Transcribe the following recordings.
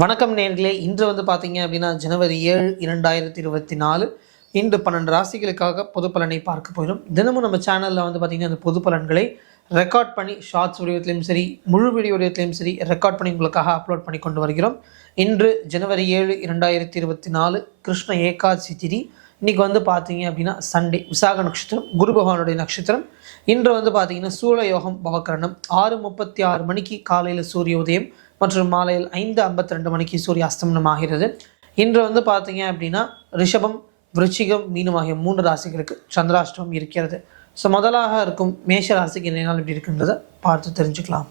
வணக்கம் நேர்களே. இன்று பார்த்தீங்க அப்படின்னா ஜனவரி 7 2024 இன்று 12 ராசிகளுக்காக பொது பலனை பார்க்க போகிறோம். தினமும் நம்ம சேனலில் பார்த்தீங்கன்னா அந்த பொது பலன்களை ரெக்கார்ட் பண்ணி ஷார்ட்ஸ் வடிவத்திலையும் சரி, முழு வீடியோ வடிவத்திலையும் சரி ரெக்கார்ட் பண்ணி உங்களுக்காக அப்லோட் பண்ணி கொண்டு வருகிறோம். இன்று ஜனவரி 7 2024 கிருஷ்ண ஏகாதசி திதி. இன்றைக்கி பார்த்தீங்க அப்படின்னா சண்டே, விசாக நட்சத்திரம், குரு பகவானுடைய நட்சத்திரம். இன்று பார்த்தீங்கன்னா சூலயோகம் பவக்கரணம் 6:36 மணிக்கு காலையில் சூரிய உதயம் மற்றும் மாலையில் 5:52 மணிக்கு சூரிய அஸ்தமனம் ஆகிறது. இன்று பார்த்தீங்க அப்படின்னா ரிஷபம், விருச்சிகம், மீனம் ஆகிய 3 ராசிகளுக்கு சந்திராஷ்டமம் இருக்கிறது. ஸோ முதலாக இருக்கும் மேஷ ராசிக்கு என்ன நாள் எப்படி இருக்குன்றதை பார்த்து தெரிஞ்சுக்கலாம்.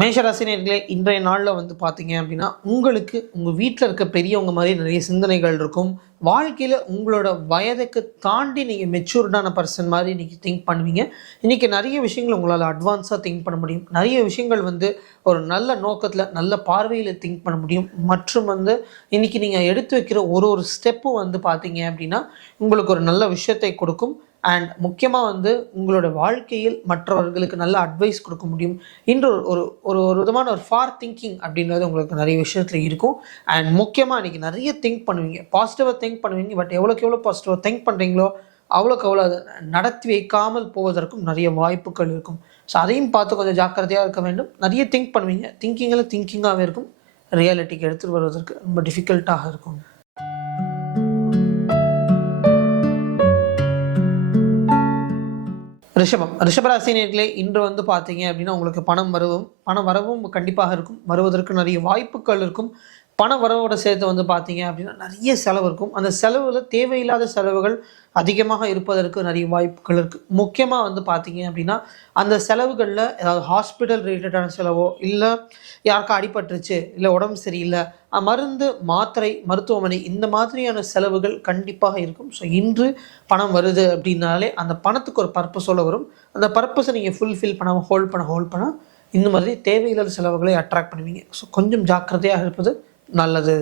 மேஷராசினியர்களே, இன்றைய நாளில் பார்த்தீங்க அப்படின்னா உங்களுக்கு உங்கள் வீட்டில் இருக்க பெரியவங்க மாதிரி நிறைய சிந்தனைகள் இருக்கும். வாழ்க்கையில் உங்களோட வயதுக்கு தாண்டி நீங்கள் மெச்சூர்டான பர்சன் மாதிரி இன்றைக்கி திங்க் பண்ணுவீங்க. இன்றைக்கி நிறைய விஷயங்கள் உங்களால் அட்வான்ஸாக திங்க் பண்ண முடியும். நிறைய விஷயங்கள் ஒரு நல்ல நோக்கத்தில், நல்ல பார்வையில் திங்க் பண்ண முடியும். மற்றும் இன்றைக்கி நீங்கள் எடுத்து வைக்கிற ஒரு ஸ்டெப்பும் பார்த்தீங்க அப்படின்னா உங்களுக்கு ஒரு நல்ல விஷயத்தை கொடுக்கும். அண்ட் முக்கியமாக உங்களோட வாழ்க்கையில் மற்றவர்களுக்கு நல்ல அட்வைஸ் கொடுக்க முடியும். இன்று ஒரு ஒரு விதமான ஒரு ஃபார் திங்கிங் அப்படின்றது உங்களுக்கு நிறைய விஷயத்தில் இருக்கும். அண்ட் முக்கியமாக இன்றைக்கி நிறைய திங்க் பண்ணுவீங்க, பாசிட்டிவாக திங்க் பண்ணுவீங்க. பட் எவ்வளோக்கு எவ்வளோ பாசிட்டிவாக திங்க் பண்ணுறீங்களோ அவ்வளோக்கு அவ்வளோ அதை நடத்தி வைக்காமல் போவதற்கும் நிறைய வாய்ப்புகள் இருக்கும். ஸோ அதையும் பார்த்து கொஞ்சம் ஜாக்கிரதையாக இருக்க வேண்டும். நிறைய திங்க் பண்ணுவீங்க, திங்கிங்காகவே இருக்கும். ரியாலிட்டிக்கு எடுத்துகிட்டு வருவதற்கு ரொம்ப டிஃபிகல்ட்டாக இருக்கும். ரிஷபராசினியர்களே, இன்று பார்த்தீங்க அப்படின்னா உங்களுக்கு பணம் வரவும் கண்டிப்பாக இருக்கும். வருவதற்கு நிறைய வாய்ப்புகள் இருக்கும். பண வரவோட சேர்த்து பார்த்தீங்க அப்படின்னா நிறைய செலவு இருக்கும். அந்த செலவில் தேவையில்லாத செலவுகள் அதிகமாக இருப்பதற்கு நிறைய வாய்ப்புகள் இருக்குது. முக்கியமாக பார்த்தீங்க அப்படின்னா அந்த செலவுகளில் ஏதாவது ஹாஸ்பிட்டல் ரிலேட்டடான செலவோ, இல்லை யாருக்கா அடிபட்டுருச்சு, இல்லை உடம்பு சரியில்லை, மருந்து, மாத்திரை, மருத்துவமனை, இந்த மாதிரியான செலவுகள் கண்டிப்பாக இருக்கும். ஸோ இன்று பணம் வருது அப்படின்னாலே அந்த பணத்துக்கு ஒரு பர்பஸோடு வரும். அந்த பர்பஸை நீங்கள் ஃபுல்ஃபில் பண்ணாமல் ஹோல்ட் பண்ண இந்த மாதிரி தேவையில்லாத செலவுகளை அட்ராக்ட் பண்ணுவீங்க. ஸோ கொஞ்சம் ஜாக்கிரதையாக இருப்பது நல்லது.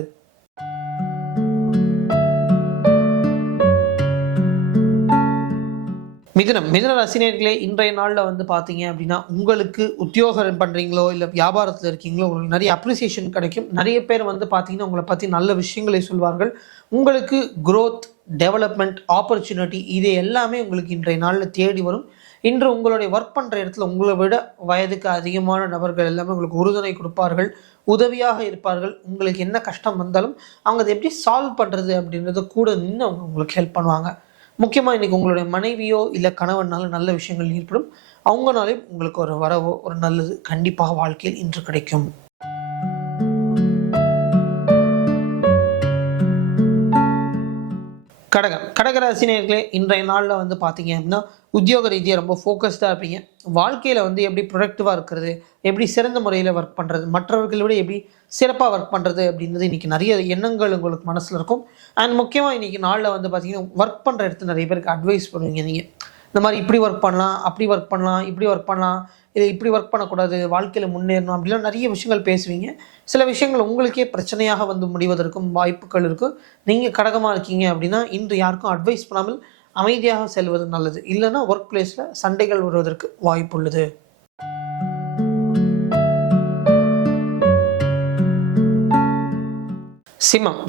மிதுன ராசினியர்களே, இன்றைய நாளில் பார்த்தீங்க அப்படின்னா உங்களுக்கு உத்தியோகம் பண்ணுறீங்களோ இல்லை வியாபாரத்தில் இருக்கீங்களோ உங்களுக்கு நிறைய அப்ரிசியேஷன் கிடைக்கும். நிறைய பேர் பார்த்தீங்கன்னா உங்களை பற்றி நல்ல விஷயங்களை சொல்வார்கள். உங்களுக்கு க்ரோத், டெவலப்மெண்ட், ஆப்பர்ச்சுனிட்டி இது எல்லாமே உங்களுக்கு இன்றைய நாளில் தேடி வரும். இன்று உங்களுடைய ஒர்க் பண்ணுற இடத்துல உங்களை விட வயதுக்கு அதிகமான நபர்கள் எல்லாமே உங்களுக்கு உறுதுணை கொடுப்பார்கள், உதவியாக இருப்பார்கள். உங்களுக்கு என்ன கஷ்டம் வந்தாலும் அவங்க அதை எப்படி சால்வ் பண்ணுறது அப்படின்றத கூட நின்று அவங்க உங்களுக்கு ஹெல்ப் பண்ணுவாங்க. முக்கியமாக இன்றைக்கி உங்களுடைய மனைவியோ இல்லை கணவனால நல்ல விஷயங்கள் ஏற்படும். அவங்களாலையும் உங்களுக்கு ஒரு வரவோ ஒரு நல்லது கண்டிப்பாக வாழ்க்கையில் இன்று கிடைக்கும். கடகராசினியர்களே, இன்றைய நாளில் பார்த்தீங்க அப்படின்னா உத்தியோக ரீதியாக ரொம்ப ஃபோக்கஸ்டாக இருப்பீங்க. வாழ்க்கையில் எப்படி ப்ரொடக்டிவாக இருக்கிறது, எப்படி சிறந்த முறையில் ஒர்க் பண்ணுறது, மற்றவர்களை விட எப்படி சிறப்பாக ஒர்க் பண்ணுறது அப்படின்றது இன்றைக்கி நிறைய எண்ணங்கள் உங்களுக்கு மனசில் இருக்கும். அண்ட் முக்கியமாக இன்றைக்கி நாளில் பார்த்தீங்கன்னா ஒர்க் பண்ணுற இடத்துல நிறைய பேருக்கு அட்வைஸ் பண்ணுவீங்க. நீங்கள் இந்த மாதிரி இப்படி ஒர்க் பண்ணலாம், அப்படி ஒர்க் பண்ணலாம், இப்படி ஒர்க் பண்ணலாம், இதை இப்படி ஒர்க் பண்ணக்கூடாது, வாழ்க்கையில் முன்னேறணும் அப்படிலாம் நிறைய விஷயங்கள் பேசுவீங்க. சில விஷயங்கள் உங்களுக்கே பிரச்சனையாக முடிவதற்கும் வாய்ப்புகள் இருக்குது. நீங்கள் கடகமாக இருக்கீங்க அப்படின்னா இன்று யாருக்கும் அட்வைஸ் பண்ணாமல் அமைதியாக செல்வது நல்லது. இல்லைன்னா ஒர்க் பிளேஸில் சண்டைகள் வருவதற்கு வாய்ப்பு உள்ளது.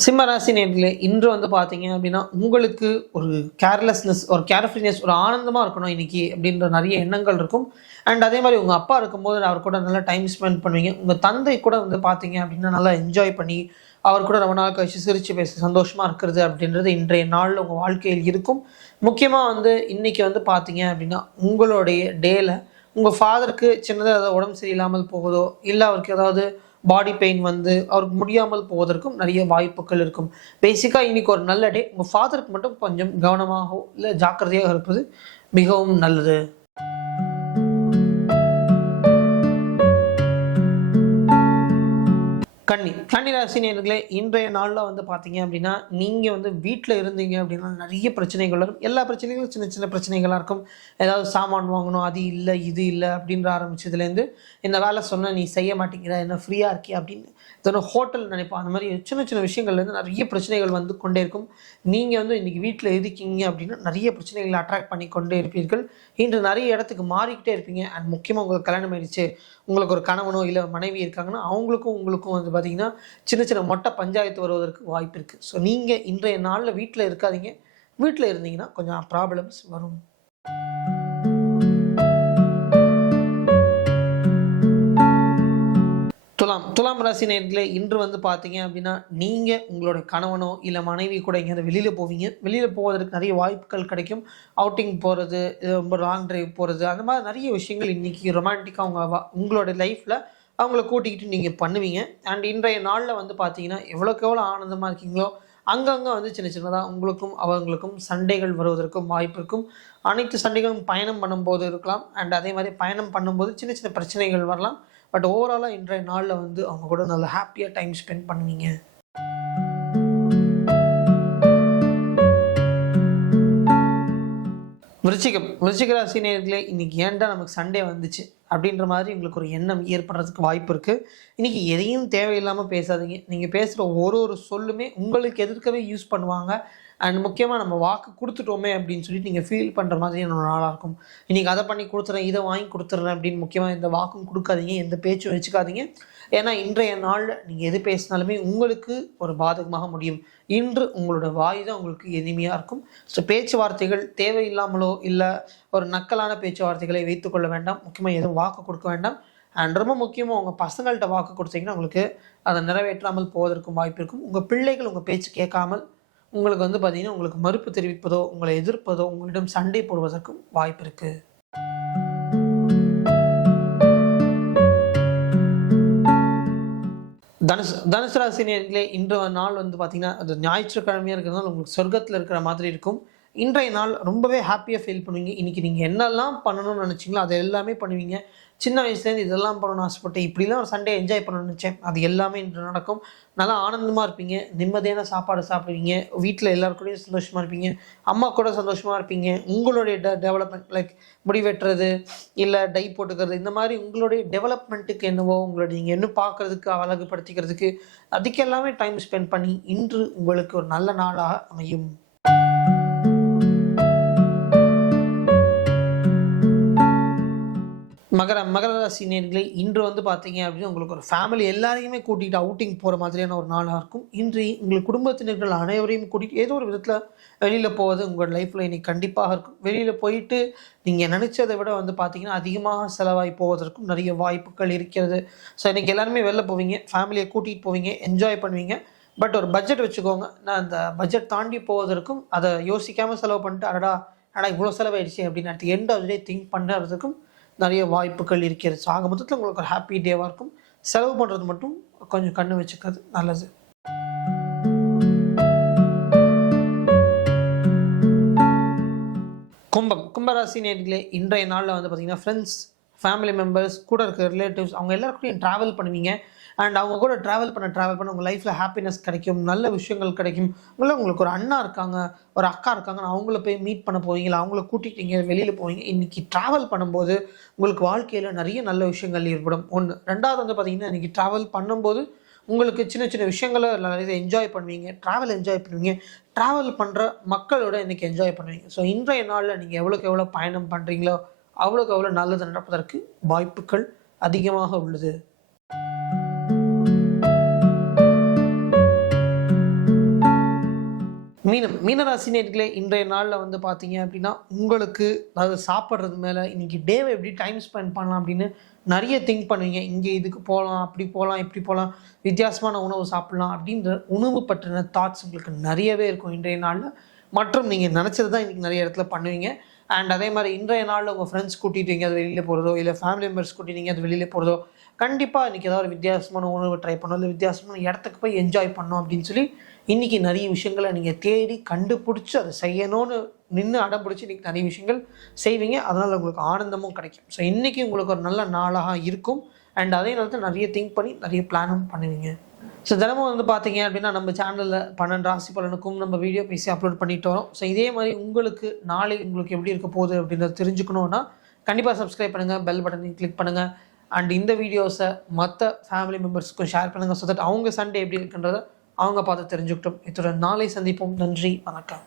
சிம்ம ராசி நேர்களே, இன்று பார்த்தீங்க அப்படின்னா உங்களுக்கு ஒரு கேர்லெஸ்னஸ், ஒரு கேர்ஃப்ரீனஸ், ஒரு ஆனந்தமாக இருக்கணும் இன்றைக்கி அப்படின்ற நிறைய எண்ணங்கள் இருக்கும். அண்ட் அதே மாதிரி உங்கள் அப்பா இருக்கும்போது அவர் கூட நல்லா டைம் ஸ்பெண்ட் பண்ணுவீங்க. உங்கள் தந்தை கூட பார்த்தீங்க அப்படின்னா நல்லா என்ஜாய் பண்ணி அவர் கூட ரொம்ப நாள் கழிச்சு சிரித்து பேச சந்தோஷமாக இருக்கிறது அப்படின்றது இன்றைய நாளில் உங்கள் வாழ்க்கையில் இருக்கும். முக்கியமாக இன்றைக்கி பார்த்தீங்க அப்படின்னா உங்களுடைய டேயில் உங்கள் ஃபாதருக்கு சின்னதாக ஏதாவது உடம்பு சரியில்லாமல் போகுதோ, இல்லை அவருக்கு ஏதாவது பாடி பெயின் அவருக்கு முடியாமல் போவதற்கும் நிறைய வாய்ப்புகள் இருக்கும். பேசிக்காக இன்றைக்கி ஒரு நல்ல டே. உங்கள் ஃபாதருக்கு மட்டும் கொஞ்சம் கவனமாகவோ இல்லை ஜாக்கிரதையாக இருப்பது மிகவும் நல்லது. கன்னி ராசினியர்களே, இன்றைய நாளில் பார்த்தீங்க அப்படின்னா நீங்கள் வீட்டில் இருந்தீங்க அப்படின்னா நிறைய பிரச்சனைகள் வரும். எல்லா பிரச்சனைகளும் சின்ன சின்ன பிரச்சனைகளாக இருக்கும். ஏதாவது சாமான் வாங்கணும், அது இல்லை இது இல்லை அப்படின்ற ஆரம்பிச்சதுலேருந்து இந்த வேலை சொன்னால் நீ செய்ய மாட்டேங்கிற, என்ன ஃப்ரீயாக இருக்கியா அப்படின்னு இதோட ஹோட்டல் நினைப்போம். அந்த மாதிரி சின்ன சின்ன விஷயங்கள்லேருந்து நிறைய பிரச்சனைகள் வந்து கொண்டே இருக்கும். நீங்கள் வந்து இன்றைக்கி வீட்டில் இருக்கீங்க அப்படின்னா நிறைய பிரச்சனைகளை அட்ராக்ட் பண்ணி கொண்டே இருப்பீர்கள். இன்று நிறைய இடத்துக்கு மாறிக்கிட்டே இருப்பீங்க. அண்ட் முக்கியமாக உங்களுக்கு கல்யாணம் ஆயிடுச்சு, உங்களுக்கு ஒரு கணவனோ இல்லை மனைவி இருக்காங்கன்னா அவங்களுக்கும் உங்களுக்கும் வந்து பார்த்திங்கன்னா சின்ன சின்ன மொட்டை பஞ்சாயத்து வருவதற்கு வாய்ப்பு இருக்குது. ஸோ நீங்கள் இன்றைய நாளில் வீட்டில் இருக்காதீங்க. வீட்டில் இருந்தீங்கன்னா கொஞ்சம் ப்ராப்ளம்ஸ் வரும். துலாம் ராசி நேயர்களே, இன்று வந்து பார்த்தீங்க அப்படின்னா நீங்கள் உங்களோட கணவனோ இல்லை மனைவி கூட எங்கேயாவது வெளியில் போவீங்க. வெளியில் போவதற்கு நிறைய வாய்ப்புகள் கிடைக்கும். அவுட்டிங் போகிறது, ரொம்ப லாங் டிரைவ் போகிறது, அந்த மாதிரி நிறைய விஷயங்கள் இன்றைக்கி ரொமான்டிக்காக உங்களோட லைஃப்பில் அவங்கள கூட்டிக்கிட்டு நீங்கள் பண்ணுவீங்க. அண்ட் இன்றைய நாளில் வந்து பார்த்தீங்கன்னா எவ்வளோக்கு எவ்வளோ ஆனந்தமாக இருக்கீங்களோ அங்கங்கே வந்து சின்ன சின்னதாக உங்களுக்கும் அவங்களுக்கும் சண்டைகள் வருவதற்கும் வாய்ப்பு இருக்கும். அனைத்து சண்டைகளும் பயணம் பண்ணும்போது இருக்கலாம். அண்ட் அதே மாதிரி பயணம் பண்ணும்போது சின்ன சின்ன பிரச்சனைகள் வரலாம். பட் ஓவராலாக இன்றைய நாளில் வந்து அவங்க கூட நல்லா ஹாப்பியாக டைம் ஸ்பெண்ட் பண்ணுவீங்க. விருச்சிக ராசி நேயர்களே, இன்றைக்கி ஏன்டா நமக்கு சண்டே வந்துச்சு அப்படின்ற மாதிரி உங்களுக்கு ஒரு எண்ணம் ஏற்படுறதுக்கு வாய்ப்பு இருக்குது. இன்றைக்கி எதையும் தேவையில்லாமல் பேசாதீங்க. நீங்கள் பேசுகிற ஒரு சொல்லுமே உங்களுக்கு எதிர்க்கவே யூஸ் பண்ணுவாங்க. அண்ட் முக்கியமாக நம்ம வாக்கு கொடுத்துட்டோமே அப்படின்னு சொல்லிட்டு நீங்கள் ஃபீல் பண்ணுற மாதிரியான ஒரு நாளாக இருக்கும். இன்றைக்கி அதை பண்ணி கொடுத்துறேன், இதை வாங்கி கொடுத்துட்றேன் அப்படின்னு முக்கியமாக எந்த வாக்கும் கொடுக்காதீங்க, எந்த பேச்சும் வச்சுக்காதீங்க. ஏன்னா இன்றைய நாளில் நீங்கள் எது பேசினாலுமே உங்களுக்கு ஒரு பாதகமாக முடியும். இன்று உங்களோட வாய் தான் உங்களுக்கு எளிமையாக இருக்கும். ஸோ பேச்சுவார்த்தைகள் தேவையில்லாமலோ இல்லை ஒரு நக்கலான பேச்சுவார்த்தைகளை வைத்துக்கொள்ள வேண்டாம். முக்கியமாக எதுவும் வாக்கு கொடுக்க வேண்டாம். அண்ட் ரொம்ப முக்கியமாக உங்கள் பசங்கள்கிட்ட வாக்கு கொடுத்தீங்கன்னா உங்களுக்கு அதை நிறைவேற்றாமல் போவதற்கும் வாய்ப்பு இருக்கும். உங்கள் பிள்ளைகள் உங்கள் பேச்சு கேட்காமல் உங்களுக்கு வந்து பார்த்தீங்கன்னா உங்களுக்கு மறுப்பு தெரிவிப்பதோ, உங்களை எதிர்ப்பதோ, உங்களிடம் சண்டை போடுவதற்கும் வாய்ப்பு இருக்குது. தனுசு ராசி நேயர்களே, இன்றைய நாள் வந்து பார்த்தீங்கன்னா அது ஞாயிற்றுக்கிழமையாக இருக்கிறதுனால உங்களுக்கு சொர்க்கத்தில் இருக்கிற மாதிரி இருக்கும். இன்றைய நாள் ரொம்பவே ஹாப்பியாக ஃபீல் பண்ணுவீங்க. இன்றைக்கி நீங்கள் என்னெல்லாம் பண்ணணும்னு நினச்சிங்களோ அதை எல்லாமே பண்ணுவீங்க. சின்ன வயசுலேருந்து இதெல்லாம் பண்ணணும்னு ஆசைப்பட்டேன், இப்படிலாம் ஒரு சண்டே என்ஜாய் பண்ணணும்னு நினச்சேன், அது எல்லாமே இன்று நடக்கும். நல்லா ஆனந்தமாக இருப்பீங்க, நிம்மதியான சாப்பாடு சாப்பிடுவீங்க, வீட்டில் எல்லாருக்கூடையும் சந்தோஷமாக இருப்பீங்க, அம்மா கூட சந்தோஷமாக இருப்பீங்க. உங்களுடைய டெவலப்மெண்ட் லைக் முடி வெட்டுறது இல்லை டை போட்டுக்கிறது, இந்த மாதிரி உங்களுடைய டெவலப்மெண்ட்டுக்கு என்னவோ உங்களுடைய நீங்கள் இன்னும் பார்க்குறதுக்கு அழகுபடுத்திக்கிறதுக்கு அதுக்கெல்லாமே டைம் ஸ்பெண்ட் பண்ணி இன்று உங்களுக்கு ஒரு நல்ல நாளாக அமையும். மகர ராசி நேயர்களே, இன்று வந்து பார்த்தீங்க அப்படின்னா உங்களுக்கு ஒரு ஃபேமிலி எல்லாரையுமே கூட்டிகிட்டு அவுட்டிங் போகிற மாதிரியான ஒரு நாளாக இருக்கும். இன்று உங்கள் குடும்பத்தினர்கள் அனைவரையும் கூட்டிகிட்டு ஏதோ ஒரு விதத்தில் வெளியில் போவது உங்கள் லைஃப்பில் இன்றைக்கி கண்டிப்பாக இருக்கும். வெளியில் போயிட்டு நீங்கள் நினச்சதை விட வந்து பார்த்தீங்கன்னா அதிகமாக செலவாகி போவதற்கும் நிறைய வாய்ப்புகள் இருக்கிறது. ஸோ இன்றைக்கி எல்லாருமே வெளில போவீங்க, ஃபேமிலியை கூட்டிகிட்டு போவீங்க, என்ஜாய் பண்ணுவீங்க. பட் ஒரு பட்ஜெட் வச்சுக்கோங்க. நான் அந்த பட்ஜெட் தாண்டி போவதற்கும் அதை யோசிக்காமல் செலவு பண்ணிட்டு அடடா இவ்வளோ செலவாயிடுச்சு அப்படின்னு அடுத்து end of the day think பண்ணுறதுக்கும் நிறைய வாய்ப்புகள் இருக்கிறது. ஸோ ஆக மொத்தத்தில் உங்களுக்கு ஒரு ஹாப்பி டேவாக இருக்கும். செலவு பண்ணுறது மட்டும் கொஞ்சம் கண்ணு வச்சுக்கிறது நல்லது. கும்பராசி நேயர்களே, இன்றைய நாளில் வந்து பார்த்திங்கன்னா ஃப்ரெண்ட்ஸ், ஃபேமிலி மெம்பர்ஸ், கூட இருக்கிற ரிலேட்டிவ்ஸ் அவங்க எல்லாருக்கூடையும் ட்ராவல் பண்ணுவீங்க. அண்ட் அவங்க கூட ட்ராவல் பண்ண உங்கள் லைஃப்பில் ஹாப்பினஸ் கிடைக்கும், நல்ல விஷயங்கள் கிடைக்கும். உங்களுக்கு ஒரு அண்ணா இருக்காங்க, ஒரு அக்கா இருக்காங்கன்னு அவங்கள போய் மீட் பண்ண போவீங்களா, அவங்கள கூட்டிகிட்டு வெளியில் போவீங்க. இன்றைக்கி ட்ராவல் பண்ணும்போது உங்களுக்கு வாழ்க்கையில் நிறைய நல்ல விஷயங்கள் ஏற்படும். ஒன்று. ரெண்டாவது வந்து பார்த்திங்கன்னா இன்றைக்கி ட்ராவல் பண்ணும்போது உங்களுக்கு சின்ன சின்ன விஷயங்களை நிறைய என்ஜாய் பண்ணுவீங்க, ட்ராவல் என்ஜாய் பண்ணுவீங்க, ட்ராவல் பண்ணுற மக்களோட இன்றைக்கி என்ஜாய் பண்ணுவீங்க. ஸோ இன்றைய நாளில் நீங்கள் எவ்வளோக்கு எவ்வளோ பயணம் பண்ணுறீங்களோ அவ்வளோக்கு எவ்வளோ நல்லது நடப்பதற்கு வாய்ப்புகள் அதிகமாக உள்ளது. மீனராசி நேயர்களே, இன்றைய நாளில் வந்து பார்த்தீங்க அப்படின்னா உங்களுக்கு அதாவது சாப்பிட்றது மேலே இன்றைக்கி டேவை எப்படி டைம் ஸ்பெண்ட் பண்ணலாம் அப்படின்னு நிறைய திங்க் பண்ணுவீங்க. இங்கே இதுக்கு போகலாம், அப்படி போகலாம், இப்படி போகலாம், வித்தியாசமான உணவு சாப்பிட்லாம் அப்படின்ற உணவு பற்றின தாட்ஸ் உங்களுக்கு நிறையவே இருக்கும் இன்றைய நாளில். மற்றும் நீங்கள் நினச்சது தான் இன்றைக்கி நிறைய இடத்துல பண்ணுவீங்க. அண்ட் அதே மாதிரி இன்றைய நாளில் உங்கள் ஃப்ரெண்ட்ஸ் கூட்டிகிட்டு எங்கேயாவது வெளியில் போகிறதோ இல்லை ஃபேமிலி மெம்பர்ஸ் கூட்டிகிட்டு எங்கேயாவது வெளியில் போகிறதோ கண்டிப்பாக இன்றைக்கி ஏதாவது ஒரு வித்தியாசமான உணவு ட்ரை பண்ணணும், இல்லை வித்தியாசமான இடத்துக்கு போய் என்ஜாய் பண்ணணும் அப்படின்னு சொல்லி இன்றைக்கி நிறைய விஷயங்களை நீங்கள் தேடி கண்டுபிடிச்சி அதை செய்யணும்னு நின்று அடம் பிடிச்சி இன்றைக்கி நிறைய விஷயங்கள் செய்வீங்க. அதனால் உங்களுக்கு ஆனந்தமும் கிடைக்கும். ஸோ இன்றைக்கி உங்களுக்கு ஒரு நல்ல நாளாக இருக்கும். அண்ட் அதே நேரத்தில் நிறைய திங்க் பண்ணி நிறைய பிளானும் பண்ணுவீங்க. ஸோ தினமும் வந்து பார்த்தீங்க அப்படின்னா நம்ம சேனலில் 12 ராசி பலனுக்கும் நம்ம வீடியோ பேசி அப்லோட் பண்ணிட்டு வரோம். ஸோ இதே மாதிரி உங்களுக்கு நாளை உங்களுக்கு எப்படி இருக்க போகுது அப்படின்றத தெரிஞ்சுக்கணுன்னா கண்டிப்பாக சப்ஸ்கிரைப் பண்ணுங்கள், பெல் பட்டனையும் கிளிக் பண்ணுங்கள். அண்ட் இந்த வீடியோஸை மற்ற ஃபேமிலி மெம்பர்ஸ்க்கும் ஷேர் பண்ணுங்கள் ஸோ தட் அவங்க சண்டே எப்படி இருக்குன்றதை அவங்க பார்த்து தெரிஞ்சுக்கிட்டோம். இத்துடன் நாளை சந்திப்போம். நன்றி, வணக்கம்.